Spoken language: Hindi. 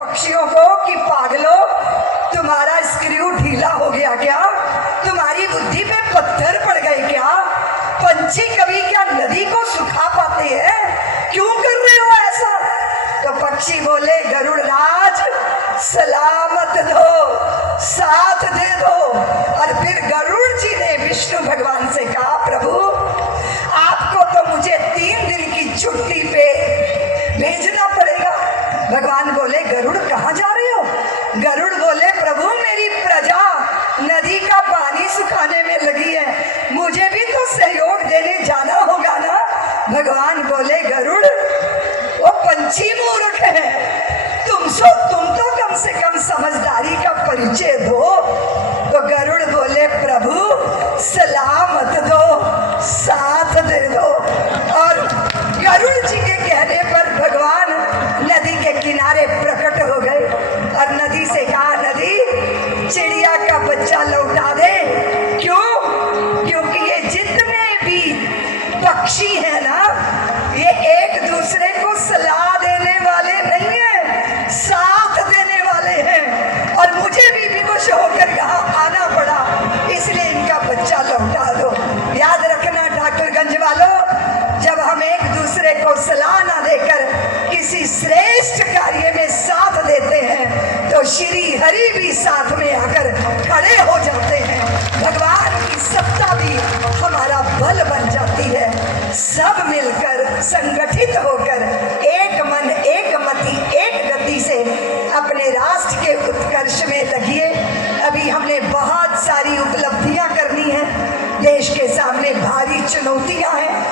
पक्षियों को कि पागलों, तुम्हारा स्क्रू ढीला हो गया क्या? तुम्हारी बुद्धि पे पत्थर पड़ गए क्या? पंछी कभी क्या नदी को सुखा पाते हैं? क्यों कर रहे हो ऐसा? तो पक्षी बोले, गरुड़ राज सलामत दो, साथ दे दो। और फिर गरुड़ जी ने विष्णु भगवान से कहा, प्रभु आपको तो मुझे 3 दिन की छुट्टी पे भेजना पड़ेगा। भगवान बोले, गरुड़ कहाँ जा रहे हो? गरुड़ बोले, प्रभु मेरी प्रजा नदी का पानी सुखाने में लगी है, मुझे भी तो सहयोग देने जाना होगा ना। भगवान बोले, गरुड़ वो पंछी मूर्ख है, तुम तो कम से कम समझदारी का परिचय दो। तो गरुड़ बोले, प्रभु सलामत दो, साथ दे दो। और गरुड़ जी के कहने पर भगवान नदी के किनारे प्रकट हो गए और नदी से कहा, नदी चिड़िया का बच्चा लौटा दे। क्यों? क्योंकि ये जितने भी पक्षी हैं ना, ये एक दूसरे को सलाह देने वाले नहीं है, साथ देने वाले हैं। और मुझे भी विवश होकर यहाँ आना पड़ा, इसलिए इनका बच्चा लौटा दो। याद रखना ठाकुरगंज वालों, जब हम एक दूसरे को सलाह ना देकर किसी श्रेष्ठ कार्य में साथ देते हैं तो श्री हरि भी साथ में आकर खड़े हो जाते हैं। भगवान की सत्ता भी हमारा बल बन जाती है। सब मिलकर संगठित होकर एक मन, एक मति, एक गति से अपने राष्ट्र के उत्कर्ष में लगिए। अभी हमने बहुत सारी उपलब्धियां करनी है, देश के सामने भारी चुनौतियां हैं,